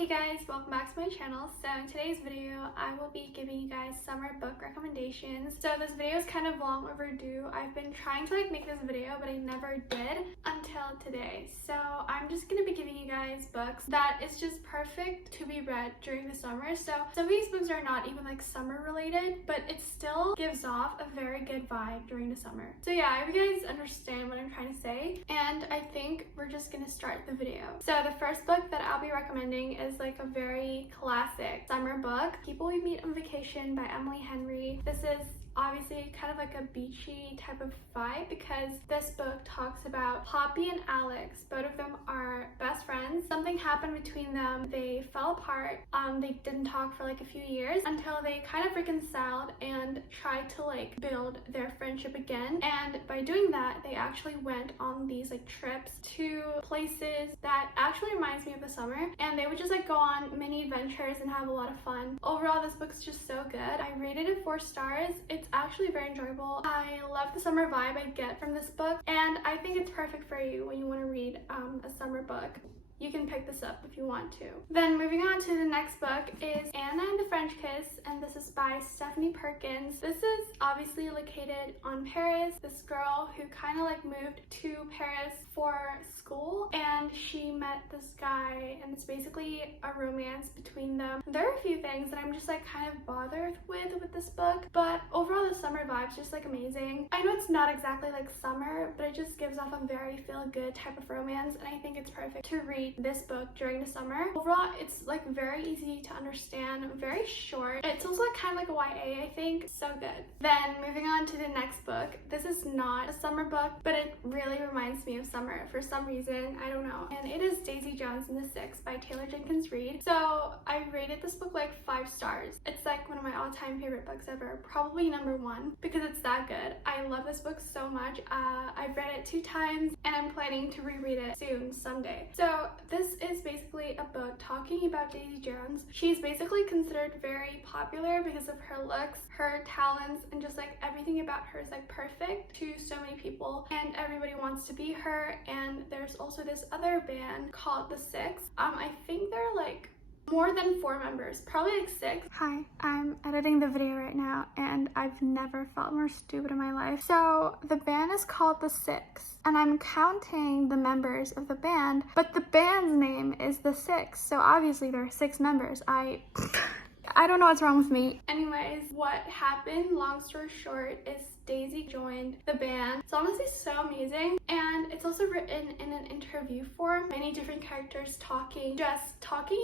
Hey guys, welcome back to my channel. So in today's video, I will be giving you guys summer book recommendations. So this video is kind of long overdue. I've been trying to make this video, but I never did until today. So I'm just gonna be giving you guys books that is just perfect to be read during the summer. So some of these books are not even summer related, but it still gives off a very good vibe during the summer. So yeah, I hope you guys understand what I'm trying to say. And I think we're just gonna start the video. So the first book that I'll be recommending is a very classic summer book, People We Meet on Vacation by Emily Henry. This is obviously kind of a beachy type of vibe because this book talks about Poppy and Alex. Both of them are best friends. Something happened between them. They fell apart. They didn't talk for a few years until they kind of reconciled and tried to build their friendship again. And by doing that, they actually went on these trips to places that actually reminds me of the summer, and they would just go on mini adventures and have a lot of fun. Overall, this book's just so good. I rated it 4 stars. It's actually very enjoyable. I love the summer vibe I get from this book, and I think it's perfect for you when you want to read a summer book. You can pick this up if you want to. Then moving on to the next book is Anna and the French Kiss, and this is by Stephanie Perkins. This is obviously located on Paris. This girl who kind of moved to Paris for school, and she met this guy, and it's basically a romance between them. There are a few things that I'm just kind of bothered with this book, but overall the summer vibe's just amazing. I know it's not exactly summer, but it just gives off a very feel-good type of romance, and I think it's perfect to read this book during the summer. Overall, it's very easy to understand, very short. It's also kind of a YA, I think. So good. Then moving on to the next book. This is not a summer book, but it really reminds me of summer for some reason. I don't know. And it is Daisy Jones and the Six by Taylor Jenkins Reid. So I rated this book 5 stars. It's one of my all-time favorite books ever. Probably #1 because it's that good. I love this book so much. I've read it 2 times and I'm planning to reread it soon, someday. So this is basically a book talking about Daisy Jones. She's basically considered very popular because of her looks, her talents, and just everything about her is perfect to so many people, and everybody wants to be her. And there's also this other band called The Six. I think they're more than 4 members, probably 6. Hi, I'm editing the video right now, and I've never felt more stupid in my life. So the band is called The Six, and I'm counting the members of the band, but the band's name is The Six, so obviously there are 6 members. I don't know what's wrong with me. Anyways, what happened, long story short, is Daisy joined the band. It's honestly so amazing, and it's also written in an interview form. Many different characters talking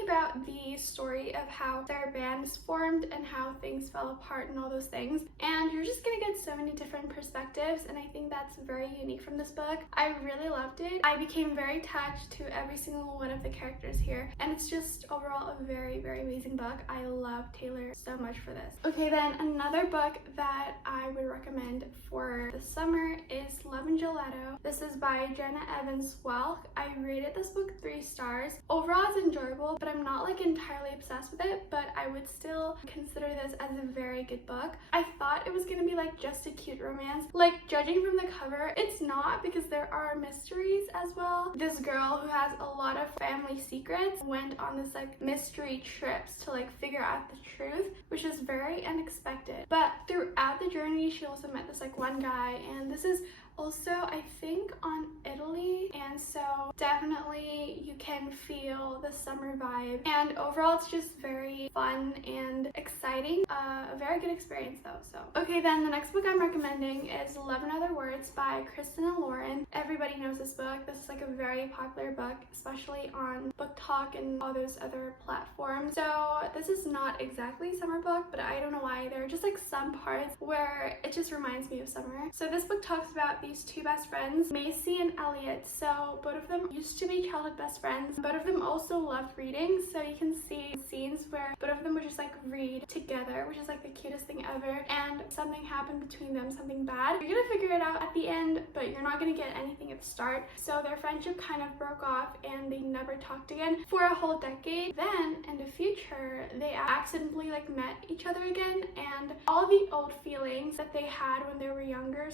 about the story of how their band is formed and how things fell apart and all those things. And you're just gonna get so many different perspectives, and I think that's very unique from this book. I really loved it. I became very attached to every single one of the characters here, and it's just overall a very, very amazing book. I love Taylor so much for this. Okay, then another book that I would recommend for the summer is Love and Gelato. This is by Jenna Evans Welch. I rated this book 3 stars. Overall, it's enjoyable, but I'm not entirely obsessed with it, but I would still consider this as a very good book. I thought it was gonna be just a cute romance. Judging from the cover, it's not, because there are mysteries as well. This girl who has a lot of family secrets went on this mystery trips to figure out the truth, which is very unexpected. But throughout the journey, she also met this one guy, and this is also, I think, on Italy, and so definitely you can feel the summer vibe. And overall, it's just very fun and exciting. A very good experience though. So okay, then the next book I'm recommending is Love and Other Words by Kristen and Lauren. Everybody knows this book. This is a very popular book, especially on Book Talk and all those other platforms. So this is not exactly a summer book, but I don't know why. There are just some parts where it just reminds me of summer. So this book talks about these 2 best friends, Macy and Elliot. So both of them used to be childhood best friends. Both of them also loved reading, so you can see scenes where both of them would just read together, which is the cutest thing ever. And something happened between them, something bad. You're gonna figure it out at the end, but you're not gonna get anything at the start. So their friendship kind of broke off, and they never talked again for a whole decade. Then in the future, they accidentally met each other again, and all the old feelings that they had when they were younger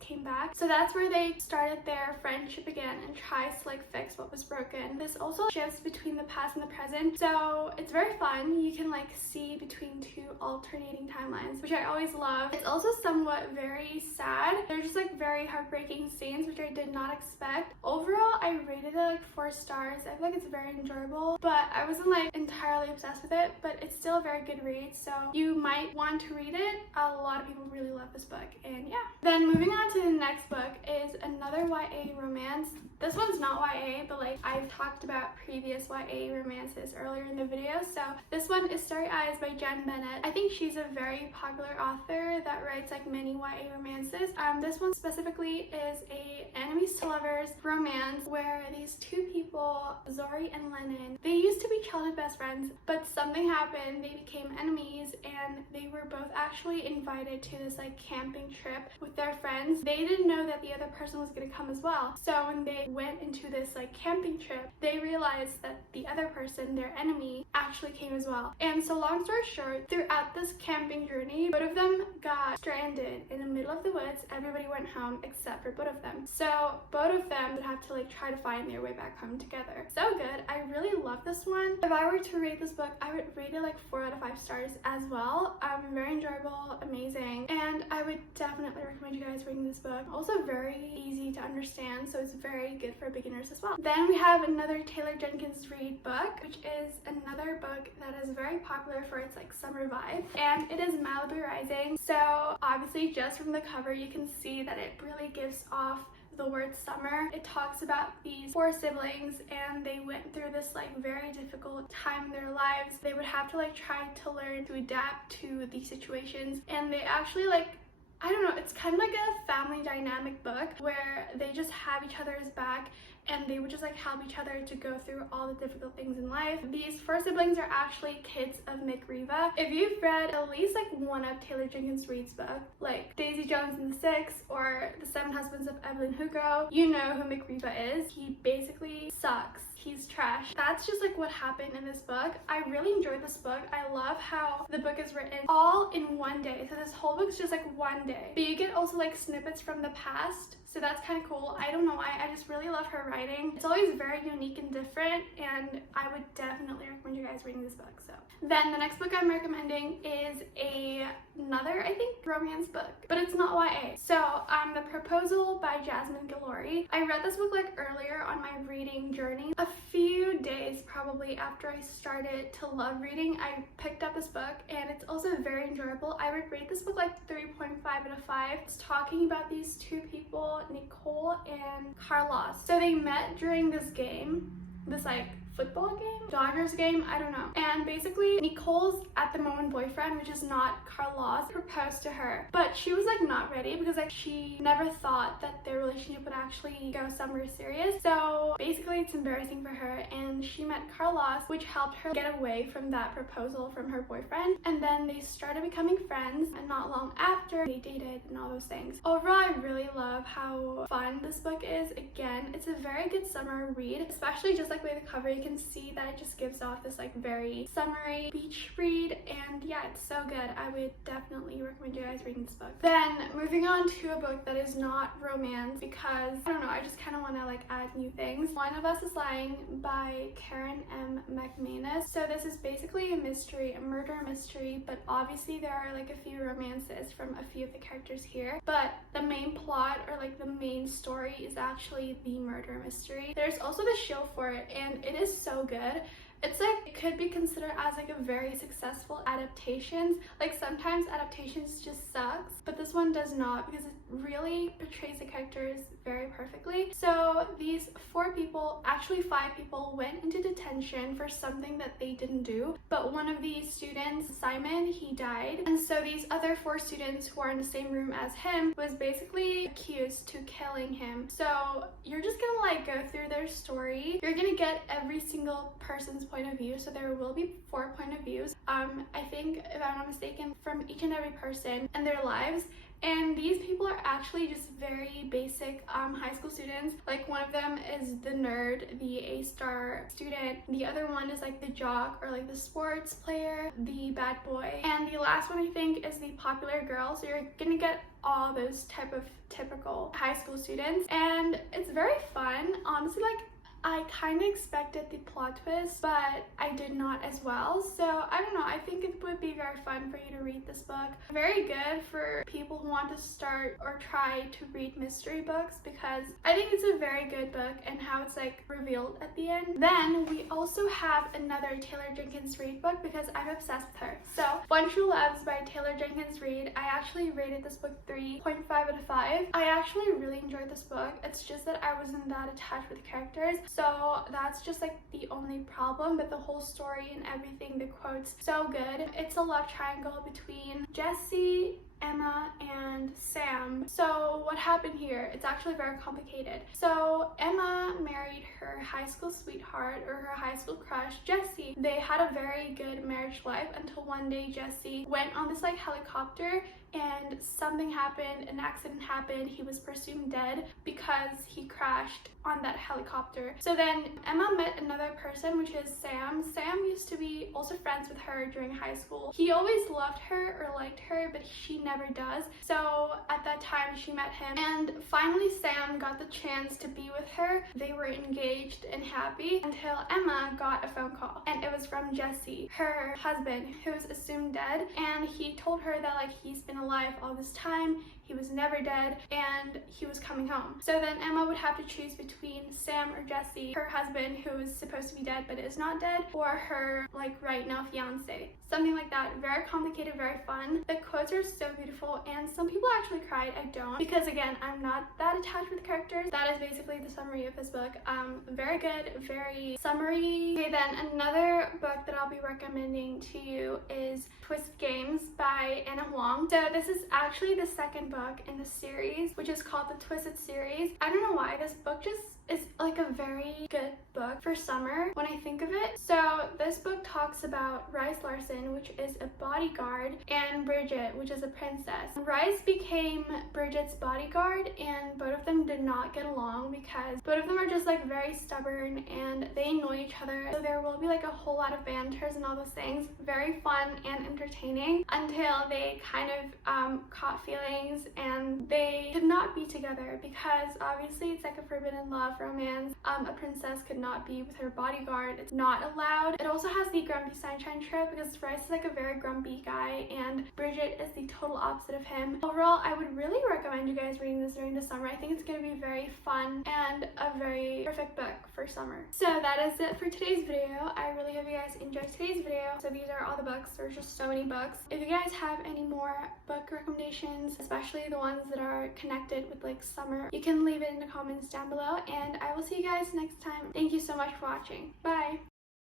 came back. So that's where they started their friendship again and tries to like fix what was broken. This also shifts between the past and the present, so it's very fun. You can like see between two alternating timelines, which I always love. It's also somewhat very sad. They're just like very heartbreaking scenes, which I did not expect. Overall, I rated it like 4 stars. I feel like it's very enjoyable, but I wasn't like entirely obsessed with it, but it's still a very good read, so you might want to read it. A lot of people really love this book, and yeah. Then moving on to the next book is another YA romance. This one's not YA, but like I've talked about previous YA romances earlier in the video. So this one is Starry Eyes by Jen Bennett. I think she's a very popular author that writes like many YA romances. This one specifically is a enemies to lovers romance where these two people, Zori and Lennon, they used to be childhood best friends, but something happened. They became enemies, and they were both actually invited to this like camping trip with their friends. They didn't know that the other person was going to come as well. So when they went into this like camping trip, they realized that the other person, their enemy, actually came as well. And so long story short, throughout this camping journey, both of them got stranded in the middle of the woods. Everybody went home except for both of them. So both of them would have to like try to find their way back home together. So good. I really love this one. If I were to rate this book, I would rate it like 4 out of 5 stars as well. Very enjoyable, amazing, and I would definitely recommend you guys reading this book. Also very easy to understand, so it's very good for beginners as well. Then we have another Taylor Jenkins Reid book, which is another book that is very popular for its like summer vibe, and it is Malibu Rising. So obviously just from the cover you can see that it really gives off the word summer. It talks about these 4 siblings, and they went through this like very difficult time in their lives. They would have to like try to learn to adapt to these situations, and they actually like, I don't know, it's kind of like a family dynamic book where they just have each other's back, and they would just like help each other to go through all the difficult things in life. These 4 siblings are actually kids of Mick Riva. If you've read at least like one of Taylor Jenkins Reid's book, like Daisy Jones and the Six or The 7 Husbands of Evelyn Hugo, you know who Mick Riva is. He basically sucks. He's trash. That's just like what happened in this book. I really enjoyed this book. I love how the book is written all in one day. So this whole book is just like one day. But you get also like snippets from the past. So that's kind of cool. I don't know why. I just really love her writing. It's always very unique and different, and I would definitely recommend you guys reading this book. So then the next book I'm recommending is another, I think, romance book, but it's not YA. So The Proposal by Jasmine Guillory. I read this book like earlier on my reading journey. A few days probably after I started to love reading, I picked up this book, and it's also very enjoyable. I would rate this book like 3.5 out of 5. It's talking about these 2 people, Nicole and Carlos. So they met during this game, this like football game, Dodgers game, I don't know. And basically Nicole's at the moment boyfriend, which is not Carlos, proposed to her, but she was like not ready because like she never thought that their relationship would actually go somewhere serious. So basically it's embarrassing for her, and she met Carlos, which helped her get away from that proposal from her boyfriend, and then they started becoming friends, and not long after they dated and all those things. Overall, I really love how fun this book is. Again, it's a very good summer read, especially just like with the cover. You can see that it just gives off this like very summery beach read, and yeah, it's so good. I would definitely recommend you guys reading this book. Then moving on to a book that is not romance, because I don't know, I just kind of want to like add new things. One of Us is Lying by Karen M. McManus. So this is basically a mystery, a murder mystery, but obviously there are like a few romances from a few of the characters here, but the main plot or like the main story is actually the murder mystery. There's also the show for it, and it is so good. It's like, it could be considered as like a very successful adaptation. Like sometimes adaptations just sucks, but this one does not, because it really portrays the characters very perfectly. So these 4 people, actually 5 people, went into detention for something that they didn't do, but one of these students, Simon, he died, and so these other 4 students who are in the same room as him was basically accused to killing him. So you're just gonna like go through their story. You're gonna get every single person's point of view. So there will be 4 point of views. I think, if I'm not mistaken, from each and every person and their lives. And these people are actually just very basic high school students. Like, one of them is the nerd, the A-star student. The other one is like the jock, or like the sports player, the bad boy. And the last one, I think, is the popular girl. So you're gonna get all those type of typical high school students. And it's very fun. Honestly, like, I kind of expected the plot twist, but I did not as well. So I don't know, I think it would be very fun for you to read this book. Very good for people who want to start or try to read mystery books, because I think it's a very good book and how it's like revealed at the end. Then we also have another Taylor Jenkins Reid book, because I'm obsessed with her. So One True Loves by Taylor Jenkins Reid. I actually rated this book 3.5 out of 5. I actually really enjoyed this book. It's just that I wasn't that attached with the characters. So that's just like the only problem, but the whole story and everything, the quotes, so good. It's a love triangle between Jesse, Emma, and Sam. So what happened here? It's actually very complicated. So Emma married her high school sweetheart, or her high school crush, Jesse. They had a very good marriage life until one day Jesse went on this like helicopter and something happened, an accident happened. He was presumed dead because he crashed on that helicopter. So then Emma met another person, which is Sam. Sam used to be also friends with her during high school. He always loved her or liked her, but she never does. So at that time she met him, and finally Sam got the chance to be with her. They were engaged and happy until Emma got a phone call, and it was from Jesse, her husband, who was assumed dead. And he told her that like he's been alive all this time, he was never dead, and he was coming home. So then Emma would have to choose between Sam or Jesse, her husband, who is supposed to be dead but is not dead, or her like right now fiance. Something like that. Very complicated, very fun. The quotes are so beautiful, and some people actually cried. I don't, because again, I'm not that attached with the characters. That is basically the summary of this book. Very good, very summary. Okay, then another book that I'll be recommending to you is Twisted Games by Anna Huang. So this is actually the second book in the series, which is called the Twisted series. I don't know why, this book just is like a very good book for summer when I think of it. So this book talks about Rice Larson, which is a bodyguard, and Bridget, which is a princess. Rice became Bridget's bodyguard, and both of them did not get along because both of them are just like very stubborn and they annoy each other. So there will be like a whole lot of banters and all those things. Very fun and entertaining until they kind of caught feelings and they could not be together, because obviously it's like a forbidden love romance. A princess could not be with her bodyguard. It's not allowed. It also has the grumpy sunshine trope, because Rice is like a very grumpy guy and Bridget is the total opposite of him. Overall, I would really recommend you guys reading this during the summer. I think it's going to be very fun and a very perfect book for summer. So that is it for today's video. I really hope you guys enjoyed today's video. So these are all the books. There's just so many books. If you guys have any more book recommendations, especially the ones that are connected with like summer, you can leave it in the comments down below, and I will see you guys next time. Thank you so much for watching. Bye!